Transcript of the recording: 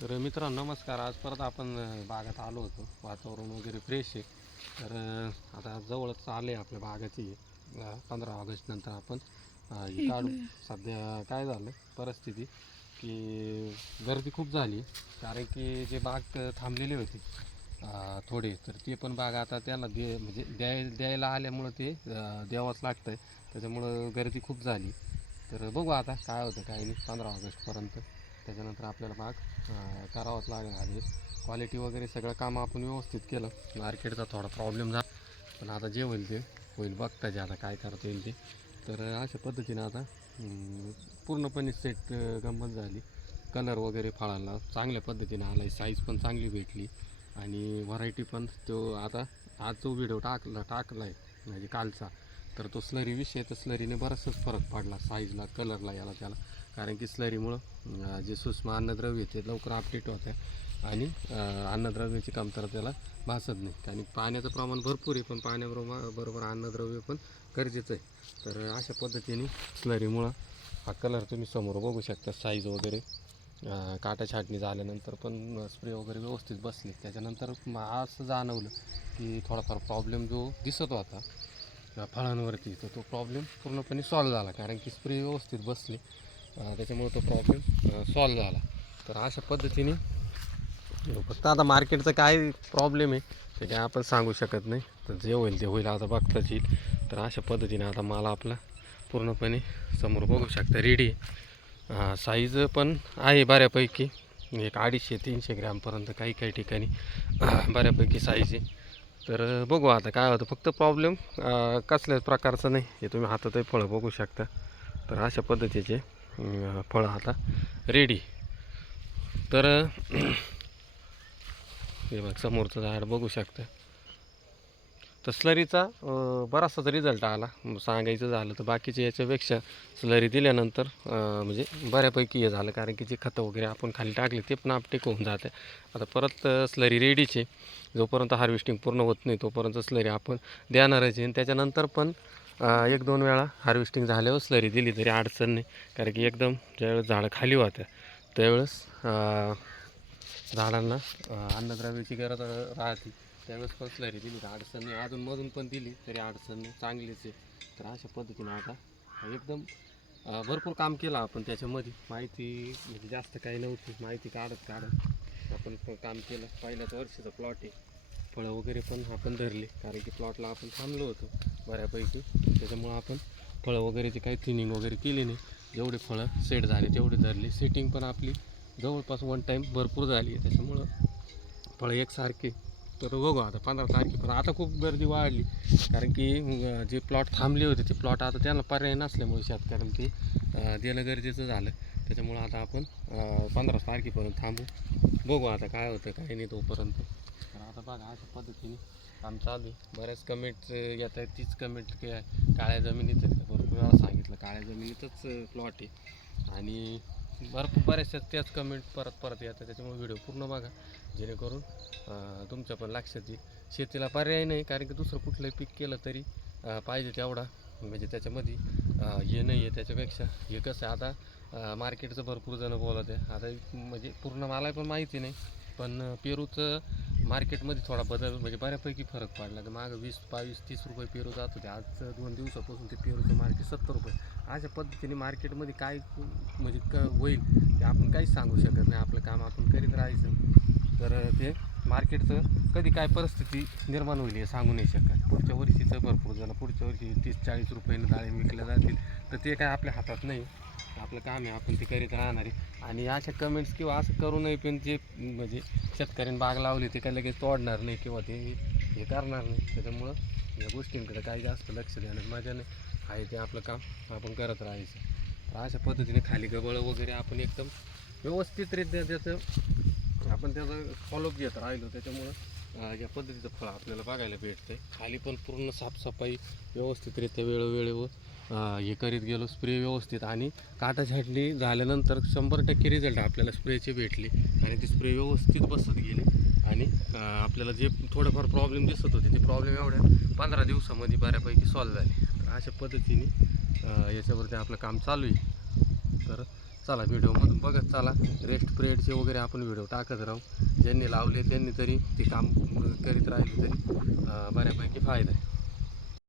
तर मित्रांनो नमस्कार. आज परत आपण बागात आलो होतो. वातावरण वगैरे फ्रेश आहे. तर आता जवळच आले आपल्या बागाची 15 ऑगस्ट नंतर आपण हे काढू. सध्या काय झालं परिस्थिती की गर्दी खूप झाली, कारण की जे बाग थांबलेले होते थोडे, तर ते पण बाग आता त्याला म्हणजे द्यायला आल्यामुळं ते द्यावंच लागतं आहे. त्याच्यामुळं गर्दी खूप झाली. तर बघू आता काय होतं काय नाही 15 ऑगस्टपर्यंत. त्याच्यानंतर आपल्याला बाग करावंच लागेल. आधी क्वालिटी वगैरे सगळं काम आपण व्यवस्थित केलं. मार्केटचा थोडा प्रॉब्लेम झाला, पण आता जे होईल ते होईल. बघता जे आता काय करता येईल ते. तर अशा पद्धतीने आता पूर्णपणे सेट गंमत झाली. कलर वगैरे फळाला चांगल्या पद्धतीने आला आहे, साईज पण चांगली भेटली आणि व्हरायटी पण. तो आता आज जो व्हिडिओ टाकला आहे म्हणजे कालचा, तर तो स्लरी विषय, तर स्लरीने बराचसाच फरक पडला साईजला, कलरला, याला त्याला. कारण की स्लरीमुळं जे सूक्ष्म अन्नद्रव्य ते लवकर अपडेट होते आणि अन्नद्रव्याची कमतरता त्याला भासत नाही. कारण पाण्याचं प्रमाण भरपूर आहे, पण पाण्याबरोबर अन्नद्रव्य पण गरजेचं आहे. तर अशा पद्धतीने स्लरीमुळं हा कलर तुम्ही समोर बघू शकता. साईज वगैरे काटा छाटणी झाल्यानंतर पण स्प्रे वगैरे व्यवस्थित बसले. त्याच्यानंतर असं जाणवलं की थोडाफार प्रॉब्लेम जो दिसत होता फळांवरती, तर तो प्रॉब्लेम पूर्णपणे सॉल्व झाला, कारण की स्प्रे व्यवस्थित बसले. त्याच्यामुळे तो प्रॉब्लेम सॉल्व झाला. तर अशा पद्धतीने फक्त आता मार्केटचं काय प्रॉब्लेम आहे ते काय आपण सांगू शकत नाही. तर जे होईल ते होईल, आता बघताच येईल. तर अशा पद्धतीने आता मला आपला पूर्णपणे समोर बघू शकता रेडी आहे. साईज पण आहे बऱ्यापैकी, एक 250-300 ग्रॅमपर्यंत काही काही ठिकाणी बऱ्यापैकी साईज आहे. तर बघू आता काय होतं. फक्त प्रॉब्लेम कसल्याच प्रकारचा नाही, हे तुम्ही हातातही फळं बघू शकता. तर अशा पद्धतीचे फळं आता रेडी. तर हे बघ समोरचं झाड बघू शकता. तर स्लरीचा बराचसाच रिझल्ट आला. सांगायचं झालं तर बाकीच्या याच्यापेक्षा स्लरी दिल्यानंतर म्हणजे बऱ्यापैकी हे झालं, कारण की जे खतं वगैरे आपण खाली टाकले ते पण अपटेक होऊन जाते. आता परत स्लरी रेडीच आहे. जोपर्यंत हार्वेस्टिंग पूर्ण होत नाही तोपर्यंत स्लरी आपण देणारच आहे. आणि त्याच्यानंतर पण 1-2 वेळा हार्वेस्टिंग झाल्यावर स्लरी दिली तरी अडचण नाही, कारण की एकदम ज्यावेळेस झाडं खाली होत्या त्यावेळेस झाडांना अन्नद्रव्याची गरज राहते. त्यावेळेस पण स्लरी दिली तर अडचण नाही, अधूनमधून पण दिली तरी अडचण नाही, चांगलीच आहे. तर अशा पद्धतीने आता एकदम भरपूर काम केलं आपण त्याच्यामध्ये. माहिती म्हणजे जास्त काही नव्हती, माहिती काढत आपण काम केलं. पहिल्याच वर्षीचं प्लॉट आहे. फळं वगैरे पण आपण धरले, कारण की प्लॉटला आपण थांबलो होतो बऱ्यापैकी. त्याच्यामुळं आपण फळं वगैरेची काही थिनिंग वगैरे केली नाही. जेवढे फळं सेट झाले तेवढे धरले. सेटिंग पण आपली जवळपास 1 टाईम भरपूर झाली आहे. त्याच्यामुळं फळं एकसारखे. तर बघू आता 15 तारखेपर्यंत. आता खूप गर्दी वाढली, कारण की जे प्लॉट थांबले होते ते प्लॉट आता त्यांना पर्याय नसल्यामुळे शेतकऱ्यांना ते देणं गरजेचं झालं. त्याच्यामुळं आता आपण 15 तारखेपर्यंत थांबू. बघू आता काय होतं काय नाही तोपर्यंत. तर आता बघा अशा पद्धतीने काम चालू आहे. बऱ्याच कमेंट्स येत आहेत. तीच कमेंट काळ्या जमिनीत भरपूर वेळा सांगितलं, काळ्या जमिनीतच प्लॉट आहे. आणि बऱ्याचशा त्याच कमेंट परत येतात. त्याच्यामुळे व्हिडिओ पूर्ण बघा, जेणेकरून तुमच्या पण लक्षात येईल. शेतीला पर्याय नाही, कारण की दुसरं कुठलंही पीक केलं तरी पाहिजे तेवढा म्हणजे त्याच्यामध्ये हे नाही आहे. त्याच्यापेक्षा हे कसं आहे, आता मार्केटचं भरपूर जणं बोलत आहे. आता म्हणजे पूर्ण मला पण माहिती नाही, पण पेरूचं मार्केटमध्ये थोडा बदल म्हणजे बऱ्यापैकी फरक पडला. तर मागं 20, 22, 30 रुपये पेरू जात होते. आज 2 दिवसापासून ते पेरूचं मार्केट 70 रुपये. अशा पद्धतीने मार्केटमध्ये काय म्हणजे होईल ते आपण काहीच सांगू शकत नाही. आपलं काम आपण करीत राहायचं. तर ते मार्केटचं कधी काय परिस्थिती निर्माण होईल हे सांगू नाही शकत. पुढच्या वर्षीचं भरपूर झालं, पुढच्या वर्षी 30-40 रुपयानं डाळिंब विकल्या जातील, तर ते काय आपल्या हातात नाही. आपलं काम आहे, आपण ते करीत राहणार आहे. आणि अशा कमेंट्स किंवा असं करू नये, पण जे म्हणजे शेतकऱ्यांनी बाग लावली ते काय लगेच तोडणार नाही किंवा ते हे करणार नाही. त्याच्यामुळं या गोष्टींकडे काही जास्त लक्ष देण्यात मजा नाही. आहे ते आपलं काम आपण करत राहायचं. तर अशा पद्धतीने खाली गबळं वगैरे आपण एकदम व्यवस्थितरित्या आपण त्याचं फॉलोअप घेत राहिलो. त्याच्यामुळं या पद्धतीचं फळ आपल्याला बघायला भेटतं आहे. खाली पण पूर्ण साफसफाई व्यवस्थितरित्या वेळोवेळेवर हे करीत गेलो, स्प्रे व्यवस्थित. आणि काटा छाटणी झाल्यानंतर 100% रिझल्ट आपल्याला स्प्रेचे भेटले, आणि ते स्प्रे व्यवस्थित बसत गेले. आणि आपल्याला जे थोडेफार प्रॉब्लेम दिसत होते ते प्रॉब्लेम एवढ्या 15 दिवसामध्ये बऱ्यापैकी सॉल्व झाले. तर अशा पद्धतीने याच्यावरती आपलं काम चालू आहे. तर चला व्हिडिओमधून बघत चला. रेस्ट पिरियडचे वगैरे आपण व्हिडिओ टाकत राहू. ज्यांनी लावले त्यांनी तरी ते काम करीत राहिले तरी बऱ्यापैकी फायदा आहे.